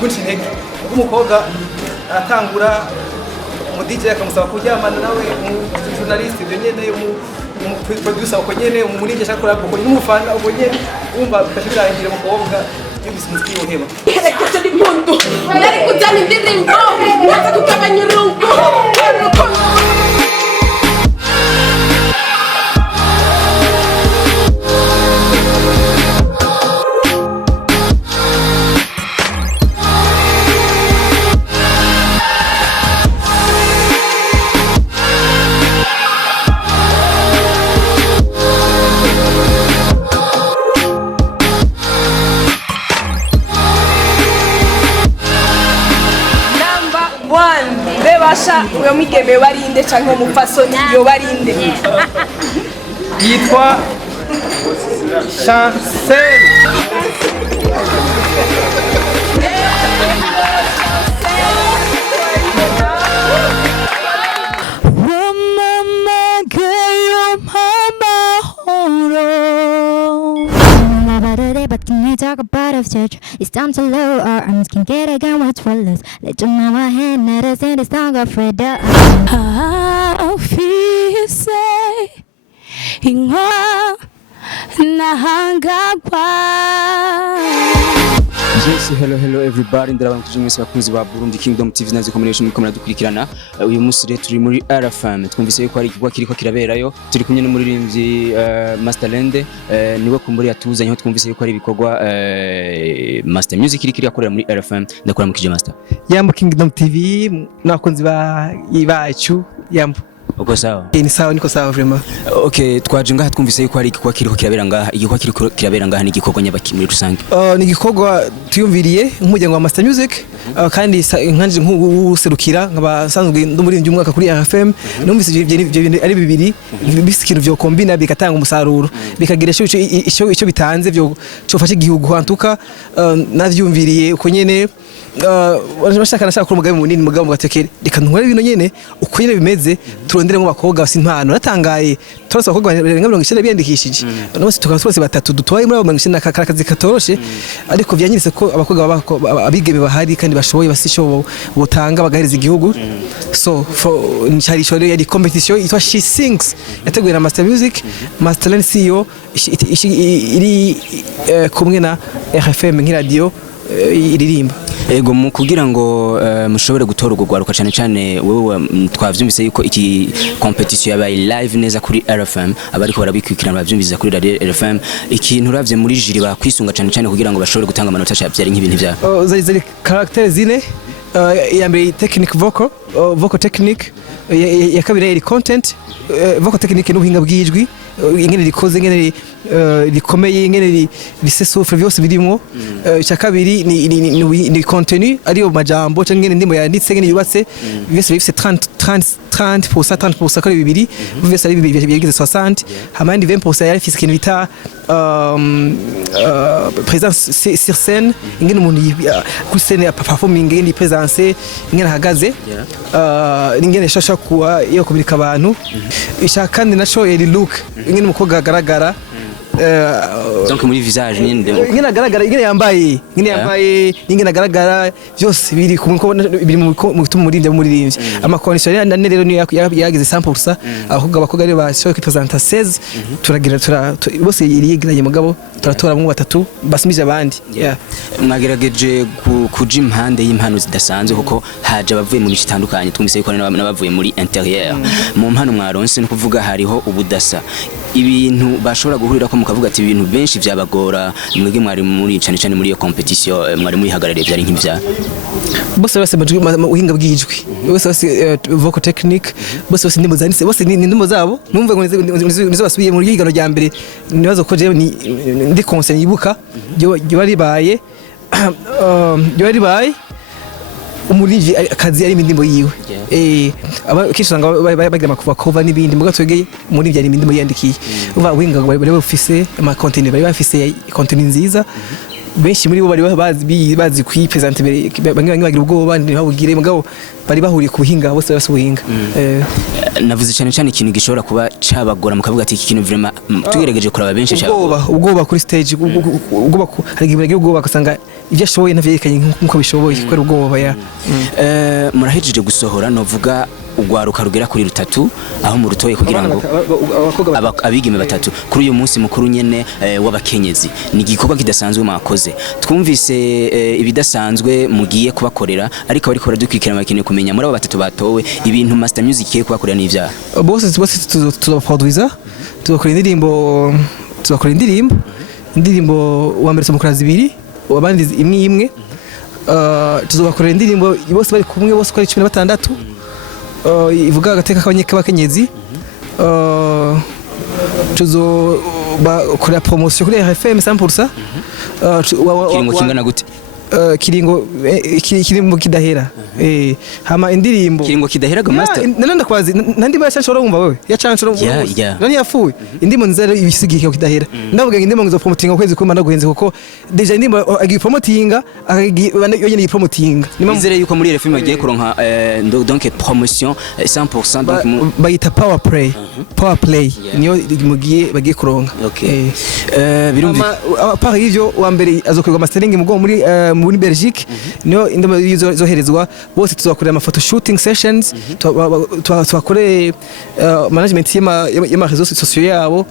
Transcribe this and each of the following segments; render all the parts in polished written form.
kunshi intege umukobwa aratangura mu DJ akamusaba kuryamana nawe mu journalist ibyo nyene mu producer uko nyene umurije ashaka uko nyene umufana uko nyene umva bikashibirangira umukobwa yubise umuziki yoheba Herekeza n'impundu nari kujyana indirimbo naza kugabanya urungu Bebasha uyo mwigeme barinde canke umupfasoni yo barinde yitwa Chancel But can we talk about a future? It's time to lower our arms, can get again what's for us. Let your mama hand let us in the song of Freda. How feel say ingo nahanga kwa. Yes, hello everybody, ndabamukije mwese bakunzi ba Burundi Kingdom TV nazi combination mukomera dukurikirana. Uyu munsi rero turi muri RFM, twumvise yuko ari ikigwa kiriko kiraberayo. Turi kumwe n'umuririmbyi Masterland, niwe kumburi yatuzanye aho twumvise yuko ari ibikorwa Master Music iri akorera muri RFM. Ndakora mukije Master. Yambo Kingdom TV nakunzi bacu yambo. Uko sawa? Ni sawa niko sawa vraiment. Okay, twaje ngaha twumvise yuko ari ikigwa kiriko kirabera ngaha. Igikwa kiriko kirabera ngaha ni igikorwa nyabaki muri rusange. Ni igikorwa tuyumviriye umuryango wa Master Music kandi nkanje nk'userukira nk'abasanzwe ndumuririmbyi umwaka kuri RFM. Numvise ibyo ari bibiri bisikintu byo kombina bikatanga umusaruro bikagira icyo bitanze byo cyofasha igihugu hantuka navyumviriye uko nyene bashaka nashaka kuri umugabe munini mugabo mugatekere reka ntware bino nyene uko nyene bimeze turondere mu bakobwa basi impano natangaye turasa abakobwa barenga 90 biyandikishije nose tukasose batatu dutoye muri abo 90 akazi katoroshe ariko byanyirise ko abakobwa abigeme bahari kandi bashoboye basisho botanga bagahereza igihugu so nchari shore yari competition itwa She Sings yateguye na Master Music Masterland CEO iri kumwe na RFM nk'iradio iririmba ego mu kugira ngo mushobore gutora urugwaruka cyane cyane wewe twavyumvise yuko iki competition yabaye live neza kuri RFM abariko barabikwikirana bavyumvise kuri radio RFM ikintu ravye muri jiri bakwisunga cyane cyane kugira ngo bashobore gutanga amanota cyari nk'ibintu bya zari character zine ya mbere technique vocal technique ya kabiri iri content vocal technique n'ubuhinga bw'ijwi ingene rikoze ingene rikomeye ingene risesufre byose birimo cya kabiri ni contenu ariyo majambo cyangwa ingene ndimo yanditse ingene yubatse byose bifite 30% kuri bibiri byose ari bibiri byagize 60 hamandi 20% yari ifite ikintu bita présence sur scène ingene umuntu ku scène performing ingene présence ingene hagaze ingene shasha kuwa yo kubirika abantu ishaka kandi naco eri look ingene umukobwa agaragara donc muri visage ingene agaragara ingene yambaye ingene agaragara byose biri biri mu gutuma umuririmbyi ama condition nane rero niyo yagize 100% abakobwa rero bashoye kwipresenta 16 turagira bose yigiranye mugabo turatoramwe batatu basumije abandi mwagerageje kuja impande y'impano zidasanzwe kuko haje abavuye mu mico itandukanye twumvise yuko n'abavuye muri intérieur mu mpano mwaronse no kuvuga hariho ubudasa ibintu bashobora guhurira ko mukavuga ati ibintu benshi byabagora mwege mwari muri cyane muri iyo competition mwari muri hagarariye byari nk'ibya bose uhinga bw'ijwi bose vocal technique bose ndimo zanditse bose ndimo zabo numve ngo nizo basubiye muri yigano rya mbere nibazo ko je ndi conseil yibuka byo bari baye umuriji akazi ari indimo yiwe kishanga bagira makuva cover nibindi muga twegeye muri byari indimo yandikiye uva winga bari bafise ama content bari bafise content nziza benshi muri bo bari bazi kwipresenter bamwe bagira ubwoba ntibabugire mugabo bari bahuriye ku buhinga bose bafite ubuhinga. Navuze cyane cyane ikintu gishobora kuba cabagora mukavuga ati iki kintu vraiment tugerageje kuraba benshi ubwoba kuri stage ubwoba hari igihe bagira ubwoba ugasanga ibyo ashoboye ntavyerekanye nkuko bishoboye kubera ubwoba ya. Murahejeje gusohora novuga ugwaruka rugera kuri rutatu aho mu rutoye kugira ngo abigeme batatu kuri uyu munsi mukuru nyene w'abakenyezi ni igikorwa kidasanzwe mwakoze twumvise ibidasanzwe mugiye kubakorera ariko bariko baradukwikirana bakeneye kumenya muri abo batatu batowe ibintu Master Music kiye kubakorera n'ivyaha bose tuzaproduiza tuzakora indirimbo wa mbere mukora zibiri abandi imwe tuzobakorera indirimbo bose bari kumwe bose ko ari 16 ivuga agateka k'abakenyezi tuzo bakora promotion kuri RFM 100%. Kiringo kingana gute? Kiringo kidahera. Hama indirimbo kiringo kidahera ga Master nanda kwazi nandi bashashora umva wewe yacanshora nani yafuwe indimo nzara ibisigike kidahera ndavuga indimo ngizo promotinga ukwezi kumba ndaguhenze kuko deja indimo agi promotinga yonyene yi promotinga nizere yuko muri RFM bagiye kuronka donc promotion 100% donc bayita power play niyo mugiye bagiye kuronka. Birumvi par hivyo wa mbere azokorwa mastering mugo muri Belgique niyo indimo zoherezwa bose tuzakorera ama photo shooting sessions twakore management y'ama réseaux sociaux yabo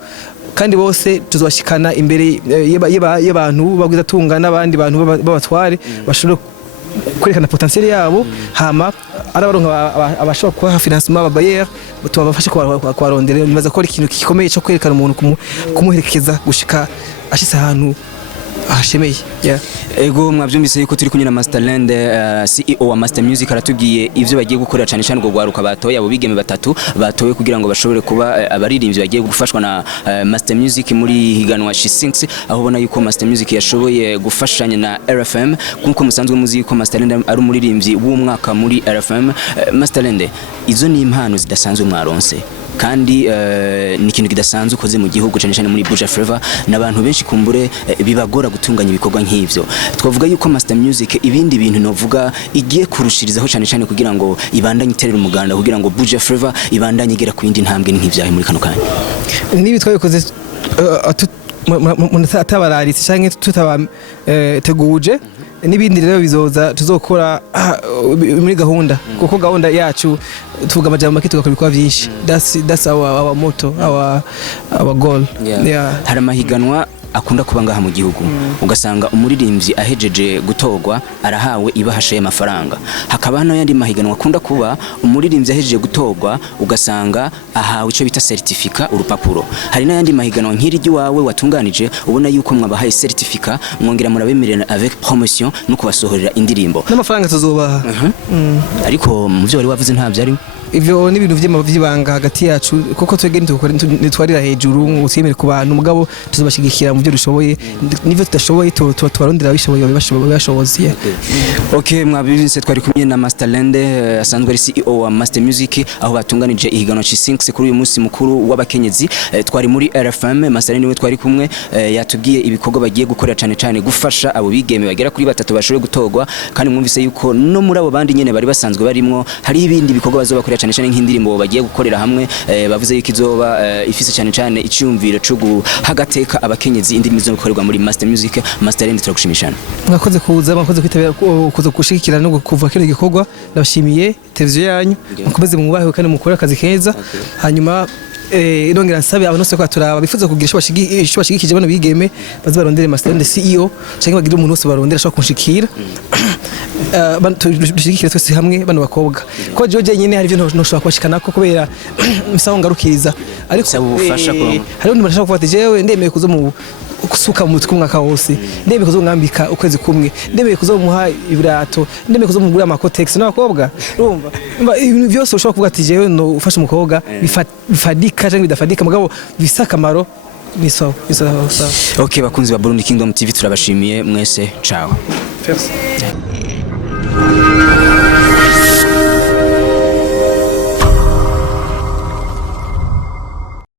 kandi bose tuzashikana imbere y'abantu bagwiza tunga n'abandi bantu babatware bashobora kwerekana potentiel yabo hama arabaronka abashobora kuha financement ababayer tubafashe kubarondera nibaza ko ari ikintu gikomeye cyo kwerekana umuntu kumuherekeza gushika ashitse ahantu ahashemeye. Ego mwavyumvise yuko turi kunyina Masterland CEO wa Master Music aratubwiye ivyo bagiye gukorera cyane cyane gwaruka batoye abo bigeme batatu batowe kugira ngo bashobore kuba abaririmbyi bagiye gufashwa na Master Music muri higanwa She6 aho ubona yuko Master Music yashoboye gufashanya na RFM kuko musanzwe muzi yuko Masterland ari umuririmbyi w'umwaka muri RFM. Masterland izo ni impano zidasanzwe mwaronse kandi ni ikintu kidasanzwe ukoze mu gihugu cyane cyane muri Buja Flava n'abantu benshi kumbure bibagora gutunganya ibikorwa nk'ivyo twavuga yuko Master Music ibindi bintu novuga igiye kurushirizaho cyane cyane kugira ngo ibandanye iterera umuganda kugira ngo Buja Flava ibandanye igera ku yindi ntambwe nk'ivyahe muri kano kanya nibi twabikoze atabararize cyangwa tutabateguje n'ibindi rero bizoza tuzokora muri gahunda kuko gahunda yacu tuvuga amajambo make tugakora byinshi that's our motto our goal. Hari amahiganwa akunda kuba ngaha mu gihugu ugasanga umuririmbyi ahejeje gutogwa arahawe ibahasha y'amafaranga hakaba hano yandi mahiganwa akunda kuba umuririmbyi ahejeje gutogwa ugasanga ahawe ico bita certificate urupapuro hari n'ayandi mahiganwa nk'iri giwawe watunganije ubona yuko mwabahaye certificate mwongera murabemerera avec promotion no kubasohorera indirimbo n'amafaranga tuzobaha. Ariko mu byo wari wavuze nta byari ivyo ni ibintu vy'ibanga hagati yacu kuko twege ntitwarira hejuru ngo twemere ku bantu mugabo tuzobashigikira mu byo dushoboye nivyo tudashoboye tubarondera bishoboye bashoboziye. Mwabivinse twari kumwe na Masterland asanzwe ari CEO wa Master Music aho batunganije ihiganwa She6 kuri uyu munsi mukuru w'abakenyezi twari muri RFM Masterland we twari kumwe yatubwiye ibikorwa bagiye gukorera cyane cyane gufasha abo bigeme bagera kuri batatu bashobore gutogwa kandi mwumvise yuko no muri abo bandi nyene bari basanzwe barimwo hari ibindi bikorwa bazobakorera cyane cyane nk'indirimbo bagiye gukorera hamwe bavuze yuko izoba ifise cyane cyane icyumviro cyo guhagateka abakenyezi indirimbo zo gukorerwa muri Master Music. Masterland turagushimishana mwakoze kuza mwakoze kwitabira kuza gushigikira no kuva kino gikorwa ndabashimiye televiziyo yanyu mukomeze mubahe kandi mukore akazi keza hanyuma irongera nsabe abantu bose ko turaba bifuza kugira isho bashigikije bano bigeme baze barondere Masterland CEO cyangwa bagira umuntu wose barondera ashaka kunshikira dushigikire twese hamwe bano bakobwa ko George nyine hari ibyo ntoshobora kubashikana ko kubera misaho ngarukiriza ariko ubufasha ko hari undi bashaka kuvuga ati jewe ndemeye kuzo mu kusuka mu mutwe umwaka wose ndemeye kuzo ngambika ukwezi kumwe ndemeye kuzo muha ibirato ndemeye kuzo mugura amakotex n'abakobwa urumva ibintu byose ushobora kuvuga ati jewe no ufasha umukobwa bifadika cyangwa bidafadika mugabo bisakamaro ni sawa. Bakunzi ba Burundi Kingdom TV turabashimiye mwese ciao. Merci.